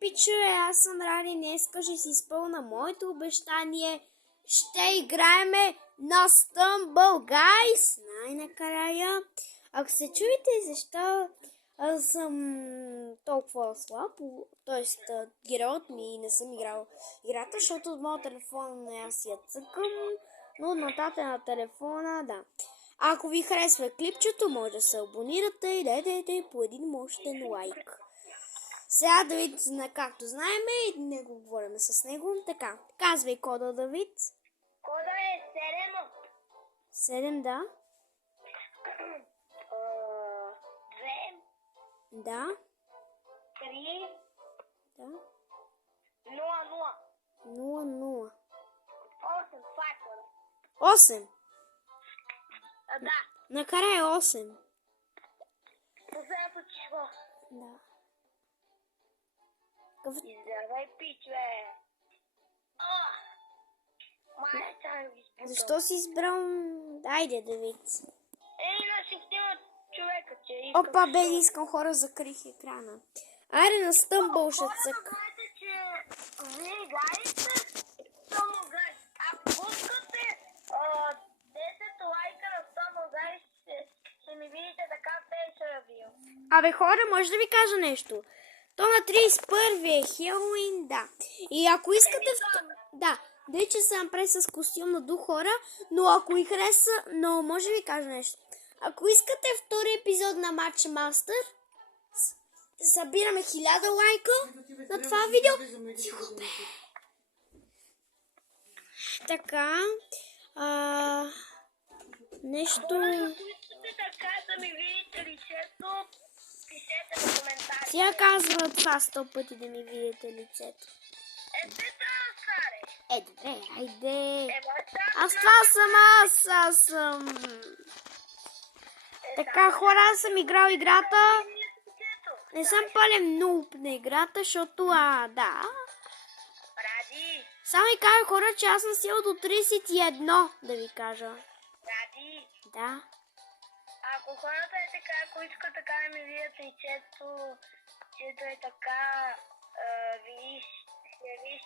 пичове, аз съм Ради, днеска ще си изпълна моето обещание. Ще играеме на Stumble Guys. Най-накрая. Ако се чуете защо аз съм толкова слаб, т.е. героят ми не съм играл играта, защото от моят телефон аз я цъкам, но нататък на телефона, да. Ако ви харесва клипчето, може да се абонирате и дадете по един мощен лайк. Сега Давид, както знаем, и не го говорим с него. Така, казвай кода, Давид. Кода е 7. 7, да. 2. Да. 3. Да. 0. 0. 8. Това е кода. 8. Да. Накарай 8. Последното число. Да. Издавай пич, бе. Майча ми избута. Защо си избрал... Айде, Давид. На 6 човека, че искам. Опа, бе, искам хора, закрих екрана. Айде на Stumble ще цък. Знаете, че вие играете Stumble Guys. Ако пускате 10 лайка на Stumble Guys, ще ми видите така фейса ревю. Абе, хора, може да ви кажа нещо? То на 31 е Хелоуин, да. И ако искате... Да, дали че се направи с костюм на дух, хора, но ако ви хареса... Но може да ви кажа нещо. Ако искате втори епизод на Match Master, събираме 1000 лайка на това видео. Така. Нещо... Ако искате така да ми видите лицето, пишете в коментари. Сега казва това 100 пъти да ми видите лицето. Те трябва, Добре, айде. Мойта. Аз това съм аз съм... Така, хора, аз съм играл играта. Не съм пълен нуб на играта, защото, да. Ради, Само ви кажа, хора, че аз съм сила до 31, да ви кажа. Ради. Да. Ако хората е така, ако искат така да ми видят лицето, чето е така, виж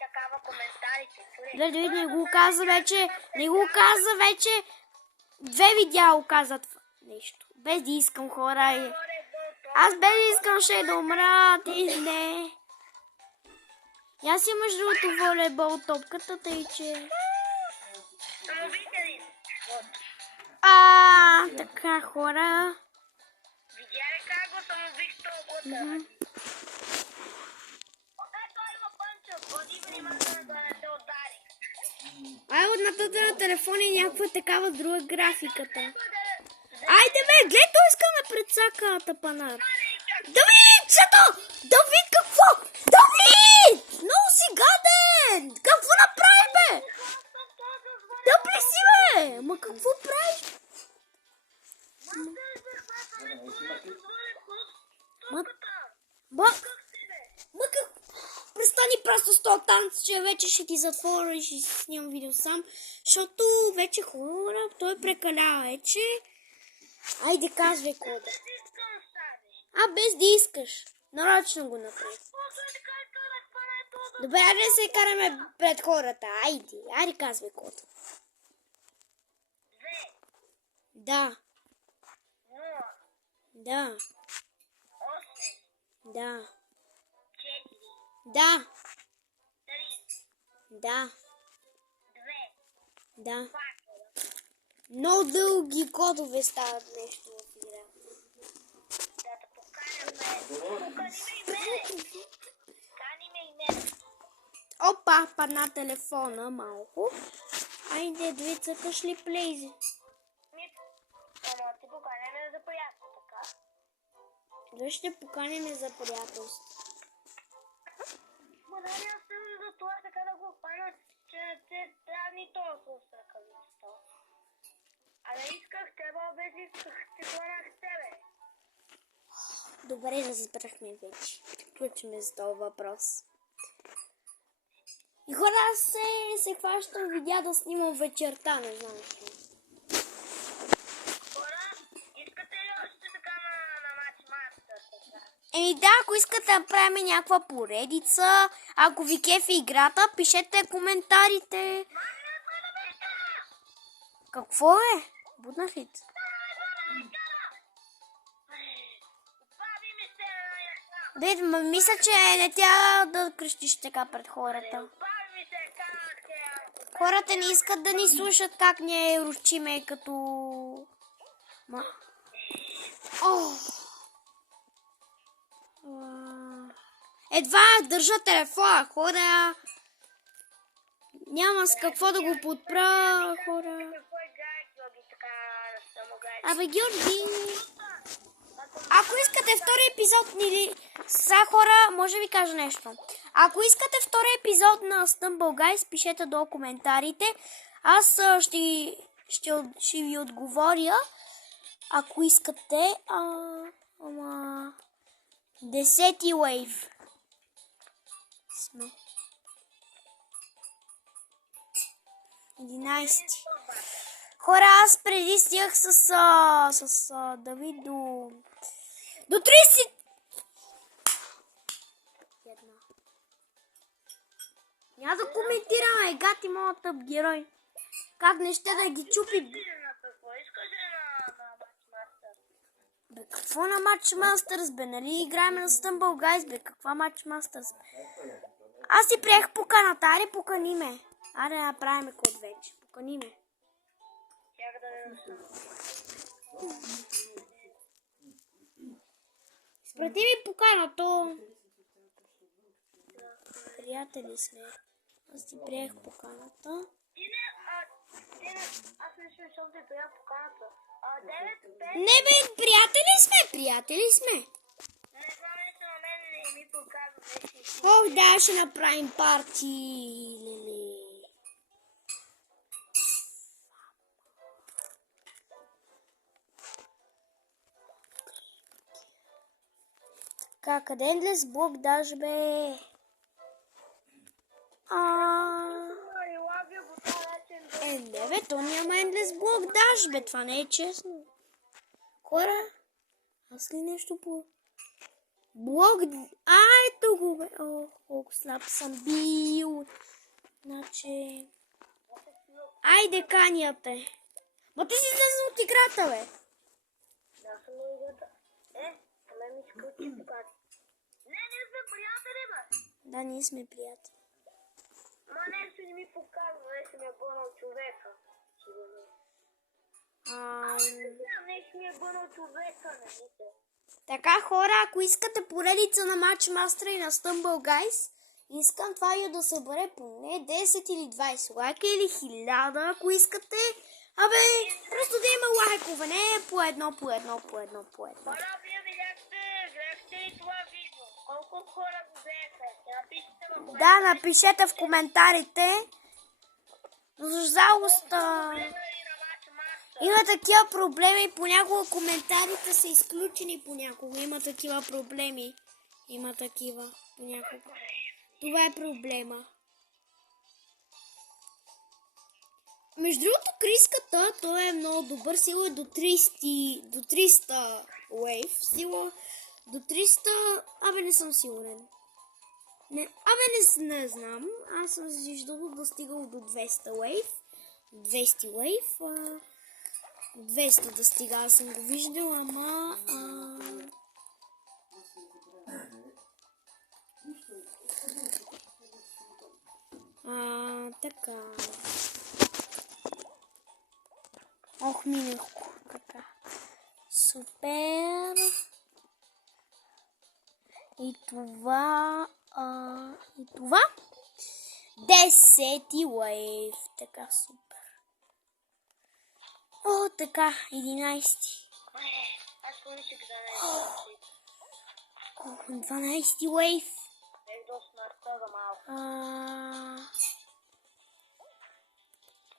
такава коментарите. Гледай, не го каза вече, Две видеа го казват нещо. Без да искам, хора. Аз без да искам ще да умра, ти не. И аз имаш другото волейбол топката, тъй че... Самовители. Така, хора. Видя ли как го самових толкова? Той има пънчо, ходи внимателно да не те удари. От нататък на телефона и някаква такава друга графиката. Айде бе, гледай, той искаме пред саката панар. Давид, чето! Давид, какво? Давид! Много си гаден! Какво направи, бе? Да блеси, бе! Ма какво правиш? Престани просто с този танц, че вече ще ти затворя и ще си снимам видео сам, защото вече хора, той прекалява вече. Айде, казвай кода. Без да искаш. Нарочно го направи. Добре, айде да се караме пред хората. Айде казвай кода. 2. Да. 0. Да. 8. Да. 4. Да. 3. Да. 2. Да. 2. Много дълги кодове стават нещо в игра. Да те поканям, бе. Покани ме и мен. Опа, падна телефона малко. Айде, две цъкаш ли плейзи? Ама ти поканяме за приятел, така. Две ще поканим за приятелство. Ма дали аз съм за това така да го хвана, че не те трябва ни толкова с ръкавицата. А не исках тебе, без исках ти хванах тебе. Добре, разбрахме вече. Приключваме за този въпрос. И хора, аз се хващам видеа да снимам вечерта, не знам защо. Хора, искате ли още така на Match Master? Еми да, ако искате да направим някаква поредица, ако ви кефи играта, пишете коментарите. Какво е? Буднах ли? Бе, мисля, че не тя да крещиш така пред хората. Хората не искат да ни слушат как ние ручиме като... Едва държа телефона, хора. Няма с какво да го подпра, хора. Абе, Георги, ако искате втори епизод, сега хора, може ви кажа нещо. Ако искате втори епизод на Stumble Guys, пишете долу коментарите. Аз ще ви отговоря, ако искате. 10-ти wave сме. 11. Хора, аз преди стигах с Давид до 30. Няма да коментираме, гати моят тъп герой. Как не ще да ги чупи. Бе, какво на Match Masters, бе? Нали играем на Stumble Guys, бе? Каква Match Masters? Аз си приех поканата, аре покани ме. Аре да направим код вече. Покани ме. Спрати ми поканата. Приятели сме. Аз си приех поканата. Аз не съм ти приех поканата. Не бе, приятели сме. Ох, да, ще направим парти. Така, къде е Endless Block даже, бе? Не бе, то няма Endless Block даже, бе, това не е честно. Хора, аз ли нещо по... Блок... ето го, бе. Колко слаб съм бил. Значи... Айде, каняте. Ма ти си излезъл от играта, бе. Да, съм на играта. Ме ми скрути покати. Не, ние сме приятели, бе. Да, ние сме приятели. Ма нещо не ми показва, нещо ми е гонал човека. Сигурно. Нещо ми е гонал човека, не мисля. Така, хора, ако искате поредица на Match Master и на Stumble Guys, искам това видео да се бъде поне 10 или 20 лайка или 1000, ако искате. Абе, просто да има лайкове, не по едно. Хора, вие гледахте ли това видео? Колко хора го гледаха? Да, напишете в коментарите. За жалост, има такива проблеми, понякога коментарите са изключени, понякога има такива проблеми. Има такива понякога. Това е проблема. Между другото, Криската, той е много добър, сила до 300 wave, сила до 300, абе не съм сигурен. Не знам, аз съм виждал да стигал до 200 wave, 200 wave, 200 да стига, аз съм го виждал, ама... така... Ох, минахко, така. Супер. И това... 10 wave. Така, супер. О, така, 11. Аз помислих за нещо. 12 wave. Ех до смъртта за малко.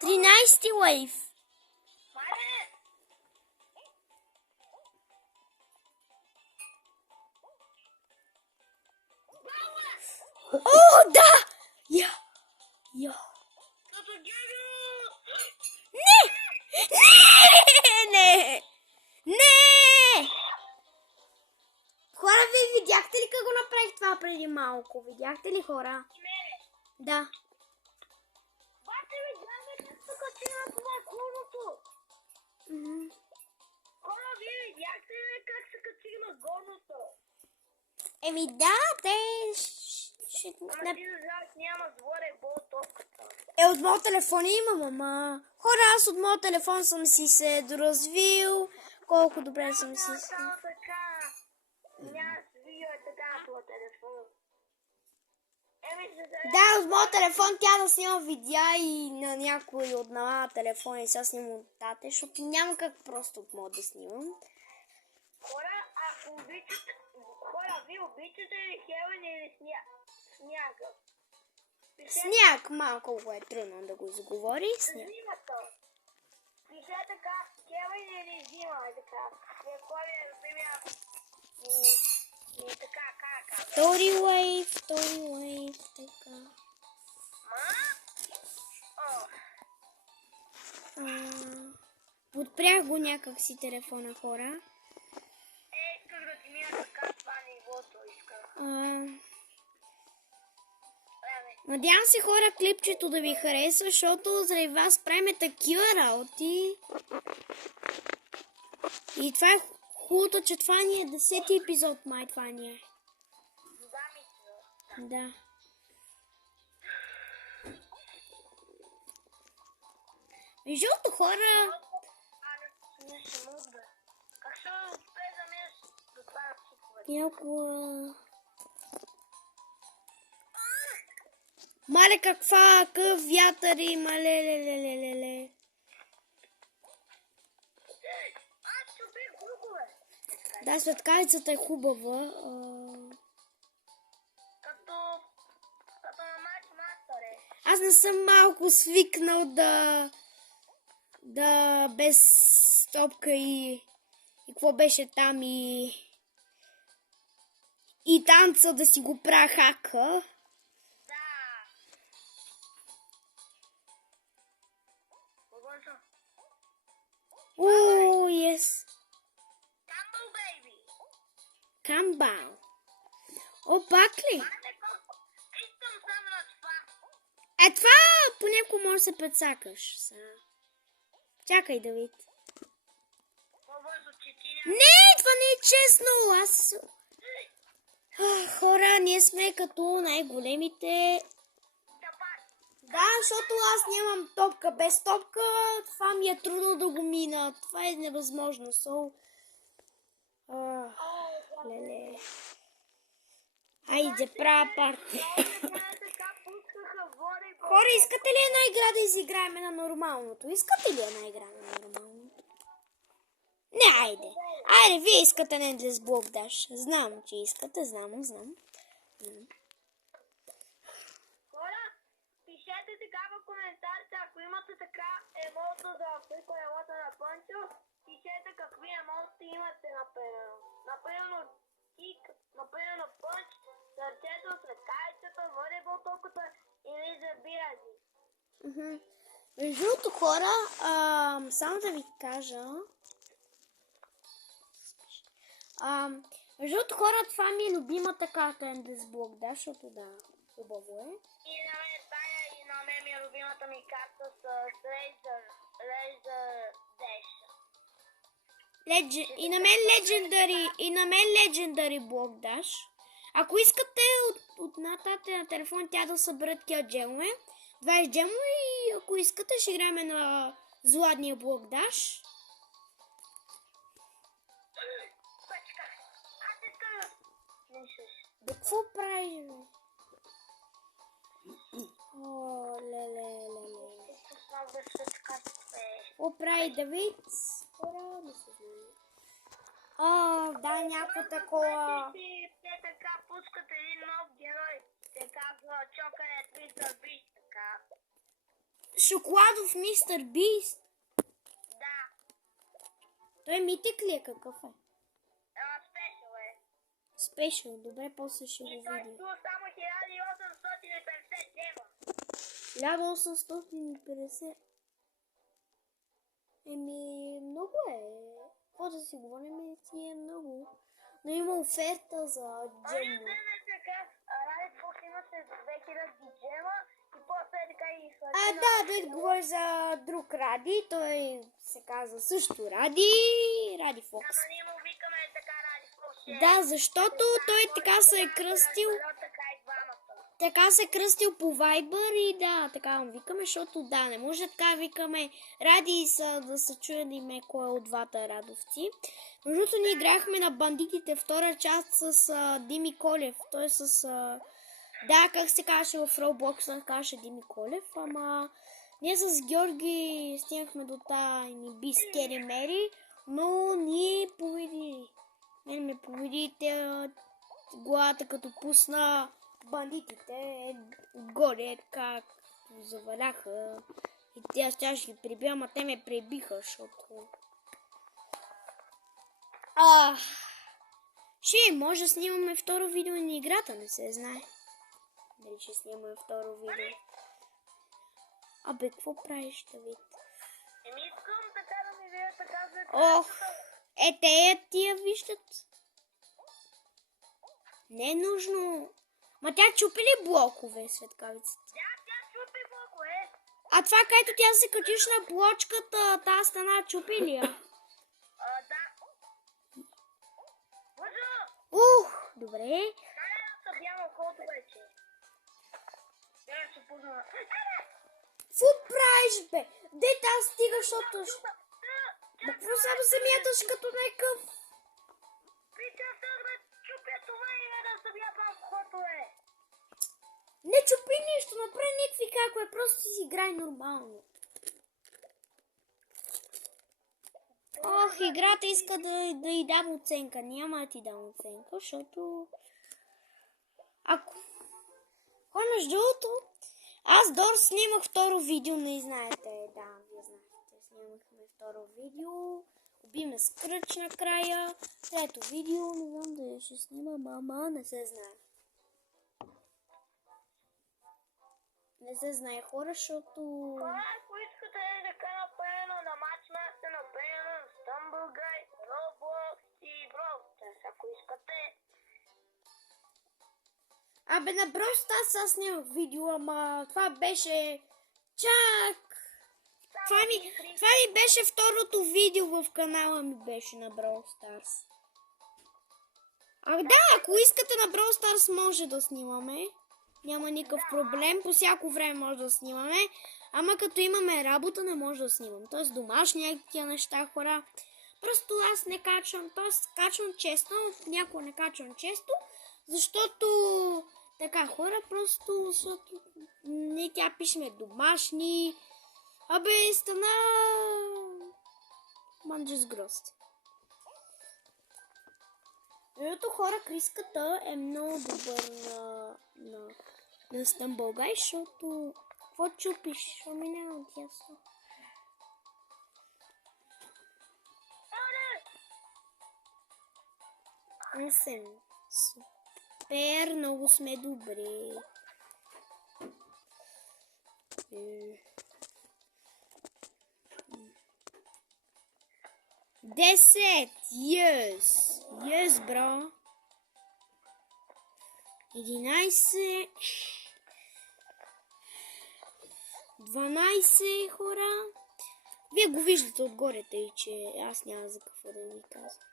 13 wave. О, да! Я. Не! Хора, ви малко. Видяхте ли, хора? И мене. Да. Бате ми, гледай как се качи на това горното. Хора, вие видяхте ли как се качи на горното? Еми да, те... Ама ти за жалост няма зворе бол топката. От моят телефон имам, ама... Хора, аз от моят телефон съм си се доразвил. Колко добре съм си се... Само така. Няма видео е така на твоя телефон. Да, от моят телефон тя да снима видеа и на някой от на телефона и сега снимам от тате, защото няма как просто от моят да снимам. Хора, ако обичате... Хора, вие обичате ли Хелен или Сняга? Сняг, малко го е трудно да го изговори. Сняг. Зимата. Пише така, Хелен или зима, е така. Кой е любимия и така, как? Втори лайф, така. Подпрях го някак си телефона, хора. Исках да ти мина така това нивото, исках. Надявам се, хора, клипчето да ви харесва, защото заради вас правиме такива работи. И това е хубавото, че това ни е 10-ти епизод, май това ни е. Да. Между другото, хора... Как ще успее да минеш до това на чуковете? Някаква... Мале, какъв вятър има, леле. Аз чупих кругове. Да, светкавицата е хубава. Като на Матч Мастере. Аз не съм малко свикнал да без топка и какво беше там и танца да си го правя хака. Yes. Камбъл, бейби. Камбал. О, пак ли? Искам само на това. Това понякога може да се прецакаш. Чакай, Давид. По-бързо, че ти Не, това не е честно. Аз... Хора, ние сме като най-големите... Да, защото аз нямам топка. Без топка това ми е трудно да го мина. Това е невъзможно. Леле. Айде, правя парти. Хора, искате ли една игра да изиграем на нормалното? Искате ли една игра на нормалното? Не, айде. Айде, вие искате на Endless Block Dash. Знам, че искате. Знам. Пишете така в коментарите, ако имате така емота за Африка, емота на Пънчо, пишете какви емоти имате, например. Например, Пънч, сърцето, светкавицата, волейбол топката или забиязи. Между другото, хора, само да ви кажа... Между другото, хора, това ми е любимата карта Endless Block Dash, защото да, хубаво е. И на мен Таня, и на мен ми е любимата ми карта с Razer Dash. И на мен Legendary Block Dash. Ако искате от нататък на телефон тя да съберат тя джемове, 20 джемове и ако искате ще играем на златния Block Dash. Да, какво правиш, бе? О, леле. Какво прави Давид? Хора, не се знае. Да, някакво такова... Те така пускат един нов герой. Те казва Chocolate Mr. Beast, така. Шоколадов Мистер Бист? Да. Той митик ли е? Какъв е? Спешъл е. Спешъл, добре, после ще го И той видим. струва само 1850 лева. 1850. Много е. Какво да си говорим, си е много. Но има оферта за джемо. Така, Ради, какво Да говори за друг Ради, той се казва също Ради Фокс. Ама ние му викаме така Ради Фокс. Да, защото той така се е кръстил. Така и двамата. Така се е кръстил по Viber и да, така му викаме, защото да, не може така викаме Ради да се чуе да име кой е от двата Радовци. Между другото, ние играхме на бандитите втора част с Дими Колев. Той с... да, как се казваше в Roblox, казваше Дими Колев, ама ние с Георги стигнахме до тая ни би Скери Мери, но ние победи. Мен ме победи главата като пусна бандитите горе, как заваляха и те аз ги прибия, ама те ме пребиха, защото... Ще може да снимаме второ видео на играта, не се знае. Дали ще снимаме второ видео. Абе, какво правиш, Давид? Еми искам така да ми видя така за... Ох, те тия виждат. Не е нужно. Ма тя чупи ли блокове, светкавицата? Да, тя чупи блокове. А това, където тя се качиш на блочката, тази стана чупи ли я? Да. Добре. Да бяга околото вече. Се познава. Фу правиш, бе? Де тази стига, защото... Какво само се мяташ като някакъв? Питам се да чупя това и да забия палкото е. Не чупи нищо, направи никакви какве, просто си играй нормално. Ох, играта иска да й дам оценка. Няма да ти дам оценка, защото... Ако... Между другото, аз Дор снимах второ видео, не знаете. Да, вие знаете. Снимахме второ видео. Убиме скръч накрая. Трето видео, не знам да ще снимам, ама не се знае. Не се знае хора, защото... Ако искате така напълно на матчмастер, напълно на Stumble Guys, Roblox и Brawl Stars, ако искате. Абе, на Brawl Stars аз снимах видео, ама това беше... Чак! Това ми беше второто видео в канала ми беше на Brawl Stars. Да, ако искате на Brawl Stars може да снимаме. Няма никакъв проблем, по всяко време може да снимаме. Ама като имаме работа не може да снимам. Тоест домашни тия неща, хора. Просто аз не качвам, т.е. качвам често, някой не качвам често, защото така хора, просто защото не тя пишеме домашни. Абе, стана манджес грозти. Защото хора, Криската е много добър на Stumble Guys, защото какво чупиш? Що ми няма тясно? Не съм. Супер, много сме добри. 10! Yes, бро. 11. 12 хора. Вие го виждате отгоре, тъй че аз няма за какво да ви казвам.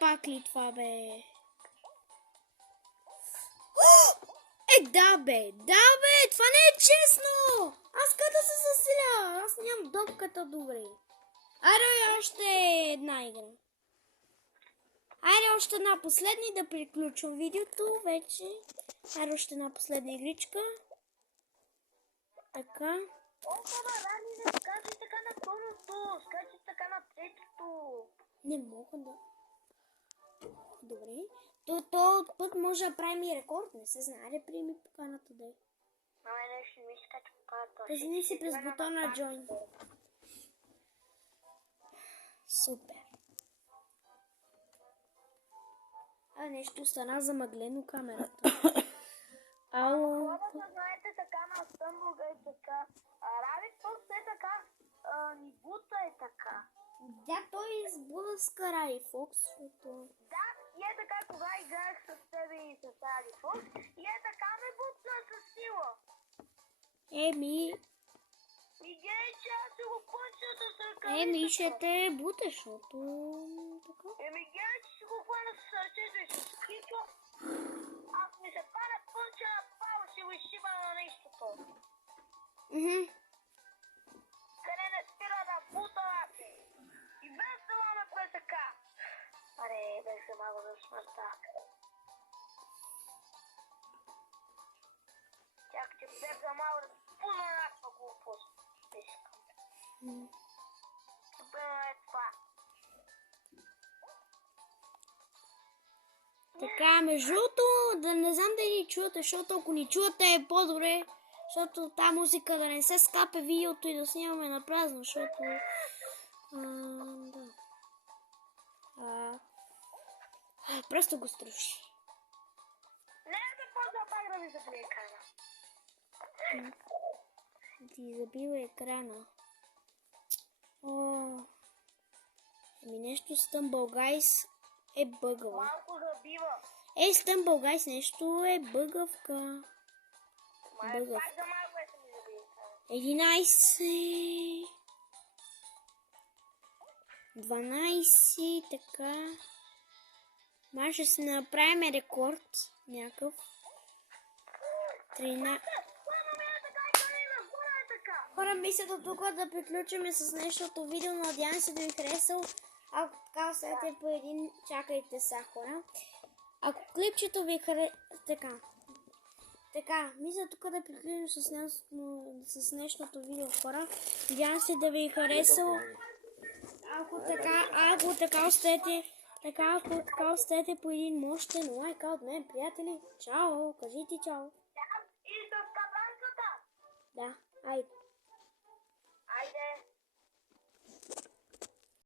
Пак ли това, бе? Да, бе! Това не е честно! Аз къде се заселя? Аз нямам допката добре. Айде още една игра. Айде още една последна и да приключвам видеото вече. Айде още една последна игричка. Така. Рани, не скачи така на първото, скачи така на третото. Не мога да... Добре. То път може да правим и рекорд, не се знае да приеми поканата да е. Мама, не ще ми скача поканата. Казани си през бутона Join. Супер. Нещо стана замъглено камерата. Ало. Хората знаете така на Stumble Guys така. Ради Фокс е така. Нибута е така. Да, той изблъска Ради Фокс, защото... Да, и е така, кога играех с тебе и с Ради Фокс. И Еми, Игей, че аз ще го пънча с ръкавицата. еми ще те бута, защото така. Еми, гледай, че ще го хвана с ръцете и ще скрипа. Ако ми се пада пънча на пало, ще го изшиба на нещото. Къде не спира да бута лапи. И без това ме пресека. Аре, бех се малко за смъртта. Чакайте, бех за малко да пуна някаква глупост. Примерно е това. Така, между другото, да не знам дали ни чувате, защото ако ни чувате е по-добре, защото тази музика да не се скапе видеото и да снимаме на празно, защото... да. Просто го струши. Не е да ползва пак да ми забие екрана. Ти забива екрана. Ами нещо с Stumble Guys е бъгало. Малко забива. Stumble Guys нещо е бъгавка. Май Бъгав. пак за малко е да ми забие екрана. 11, 12, така. Може да направим рекорд някакъв. 13. Хора, мисля до тук да приключим с нещото видео. Надявам се да ви харесал. Ако така оставете по един, чакайте са, хора. Ако клипчето ви хареса... Така, мисля тук да приключим с днешното видео, хора. Надявам се да ви харесал. Ако така оставете по един мощен лайк от мен, приятели. Чао, кажите чао. И с табанката. Да, айде.